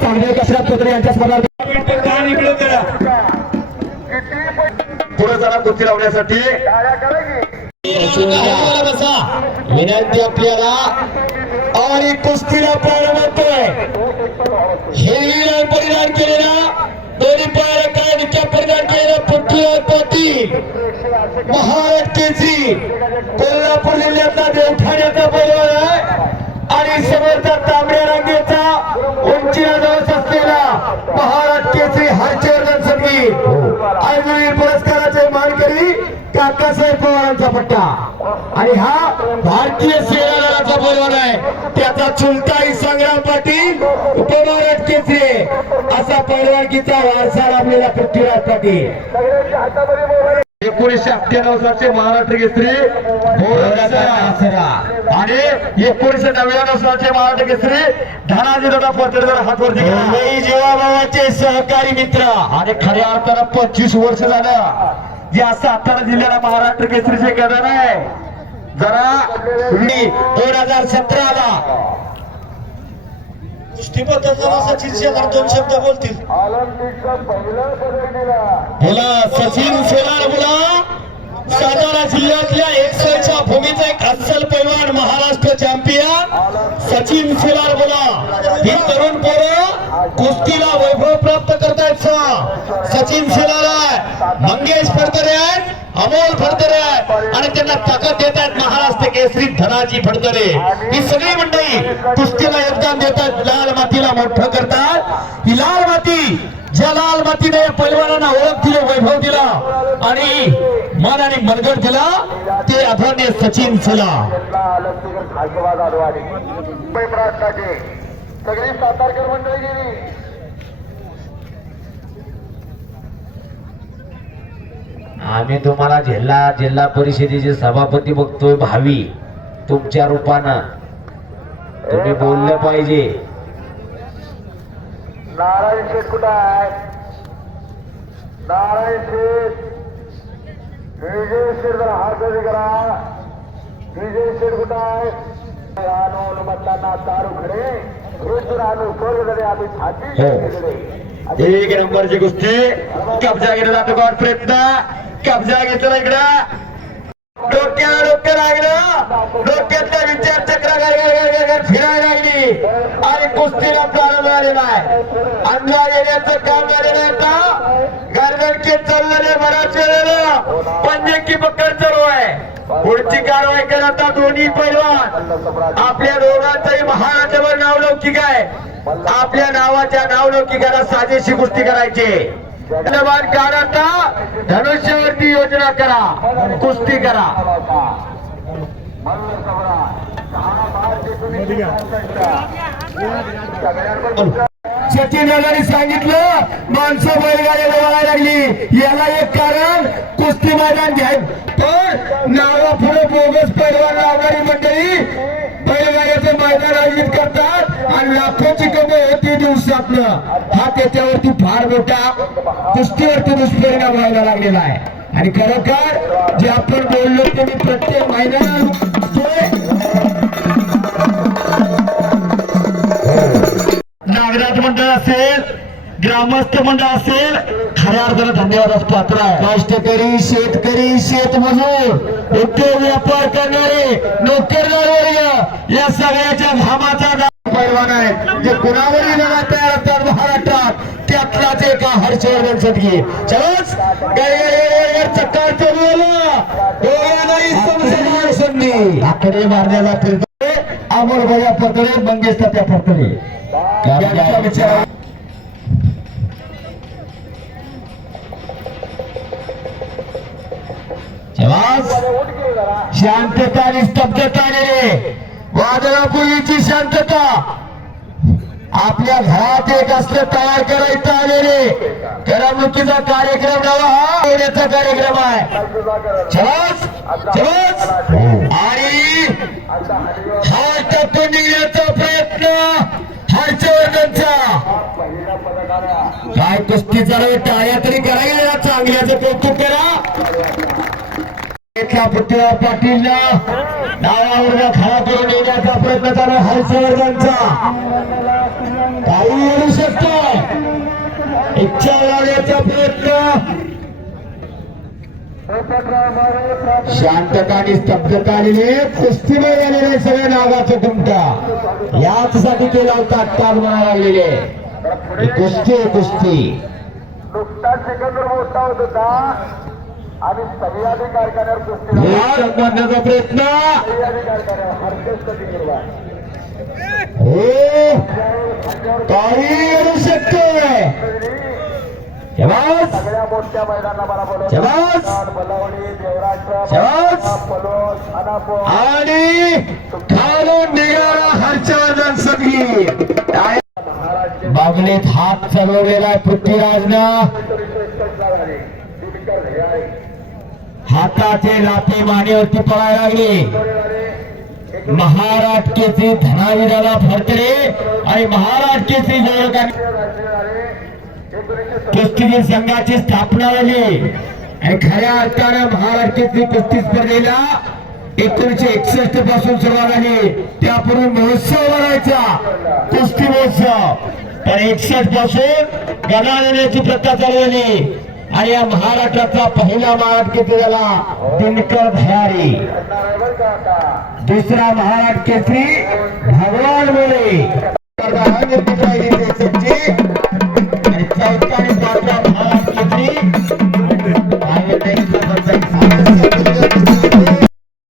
चांगले कसरत यांच्या स्पर्धा पुढे जरा कुस्ती लावण्यासाठी विनंती आपल्याला आणि कुस्तीला पाळवतोय हेवी परिधान केलेला दोन्ही पायाला काय नित्या परिधान केलेला पृथ्वीराज पाटील महाराज केसरी कोल्हापूर जिल्ह्यातला देवठाण्याचा परिवार आहे. आणि समोरचा तांबड्या रांगेचा उंचीला जवळ असलेला महाराज केसरी हर्षवर्धन संघी. आयुर्वेद पुरस्काराचे मानकरी काकासाहेब पवारांचा पट्टा. आणि हा भारतीय सेना दलाचा परिवार आहे. त्याचा चुलताई संग्राम पाटील उपमहाराज केसरे असा परवानगीचा वारसा लाभलेला पृथ्वीराज पाटील. एकोणीसशे अठ्ठ्याण्णव सालचे महाराष्ट्र केसरी. आणि एकोणीसशे नव्याण्णव सालचे महाराष्ट्र केसरी धनाजी दादा पत्रकार हातवरती. मुंबई जीवाभावाचे सहकारी मित्र आणि खऱ्या अर्थानं पंचवीस वर्ष झालं या सातारा जिल्ह्याला महाराष्ट्र केसरीचे गदर आहे जरा दोन हजार सतराला पद्धतीला सचिन शेलार दोन शब्द बोलतील. बोला सचिन शेलार बोला. सातारा जिल्ह्यातल्या एकसईच्या भूमीचा एक अस्सल पैलवान महाराष्ट्र चॅम्पियन सचिन शेलार बोला ही तरुण पोरं कुस्तीला वैभव प्राप्त करतायत सहा सचिन शेलार आहे मंगेश फडतरे आहेत अमोल फडतरे आहेत. आणि त्यांना ताकद देत आहेत महाराष्ट्र केसरी धनाजी फडतरे. ही सगळी मंडळी कुस्तीला योगदान देतात लाल मातीला मोठं करतात. ही लाल माती ज्या लाल मातीने या पैलवानांना ओळख दिली वैभव दिला. आणि मन आणि मनगड दिला. ते आदरणीय सचिन सेला सगळी सातारकर मंडळी गेली. आम्ही तुम्हाला जिल्हा जिल्हा परिषदेचे सभापती बघतोय भावी तुमच्या रूपानं. तुम्ही बोललं पाहिजे. नारायण शेठ कुठं आहे? नारायण शेठ. विजय शेठ जरा हात करा. विजय शेठ कुठं आहे? मतदाना दारू खडे आम्ही छाती एक नंबरची कुस्ती कब्जा घेतला जातो प्रयत्न? कब्जा घेतला इकडं. डोक्याला डोक्या लागलं. डोक्यातला विचार चक्र फिरायला लागली. आणि कुस्तीला प्रारंभ झालेला आहे. अंदाज येण्याचं काम झालेलं आहे आता. गारमेंटचे चाललेले बराच वेळेला. पंजकी पकड चालू आहे. पुढची कारवाई करत दोन्ही पैलवान. आपल्या दोघांचंही महाराष्ट्रभर नावलौकिक आहे. आपल्या नावाच्या नावलौकिकाला साजेशी कुस्ती करायची. धन्यवाद काढता धनुष्यावरती योजना करा कुस्ती करा. सचिन यांनी सांगितलं माणसं बैलगाडी बघायला लागली. याला एक कारण कुस्ती मैदान घ्याय पण नावा पुढे बोगस पैलवान लावणारी मंडळी बैलगाड्याचे मैदान आयोजित करतात आणि लाखोची कमाई होती दिवसात हा त्याच्यावरती फार मोठा कुस्तीवरती दुष्परिणाम व्हायला लागलेला आहे. आणि खरोखर जे आपण बोललो ते मी प्रत्येक महिन्यात नागराज मंडळ असेल ग्रामस्थ मंडळ असेल खऱ्या अर्थानं धन्यवाद पात्र आहे कष्टकरी शेतकरी शेतमजूर उद्योग व्यापार करणारे नोकरदार वर्ग या सगळ्याच्या घामाचा दा- पैलवान आहे जे कुणावरही लढा तयार असतात महाराष्ट्रात त्यातलाच एक हर्षवर्धन सदगी. चलोच चक्कार संधी आकडे मारण्याला फिरतो अमोल भैया पतळे मंगेश तात्या पतळे यांच्या शांतता आणि स्तब्धता रे वादळापूर्वीची शांतता आपल्या घरात एक असलं तयार करायचं आलेले करमणुकीचा कार्यक्रम नवा हा होण्याचा कार्यक्रम आहे छवास छवास आणि हा टाकून निघण्याचा प्रयत्न हर्षवर्धनचा काय कुस्ती चालू टाळ्या तरी करायला चांगल्याचं कौतुक करा पृथ्वीराज पाटीलला नावा वर्ग खडा करून येण्याचा प्रयत्न चालू आहे. हर्षवर्धनचा. काही येऊ शकतो. इच्छा लावण्याचा प्रयत्न. शांतता आणि स्तब्धता आलेली कुस्तीमध्ये झालेले सगळे नागाचे नागाचं याच साठी केला होता आत्ताच म्हणा लागलेले. कुस्ती कुस्ती नुकताच सेकंदवर मोठा होत होता आणि सह्याद्री कारखान्यावर एक बांधण्याचा प्रयत्न. सह्याद्री कारखान्यावर हरकेश कधी हो काही शाबास सगळ्या मोठ्या मैदानाला मला बोलवलं. बलावणी देवराष्ट्र. पलोस अनापो. आणि खालून निघाला हर्षवर्धन सगळी. बागलेत हात चढवलेला पृथ्वीराजनं. हाताचे लाते मानेवरती पळायला लागले. महाराज केसरी दादा फडतरे आणि महाराज केसरी जवळकांनी कुस्ती संघाची स्थापना झाली. आणि खऱ्या अर्थानं महाराज केसरी कुस्ती स्पर्धेला एकोणीशे एकसष्टपासून सुरुवात झाली. त्यापूर्वी महोत्सव भरायचा. कुस्ती महोत्सव. पण एकसष्टपासून गणा देण्याची प्रथा चालू झाली. हा या महाराष्ट्राचा पहिला महाराष्ट्र केसरी झाला? दिनकर भयारी. दुसरा महाराष्ट्र केसरी भगवान मोरे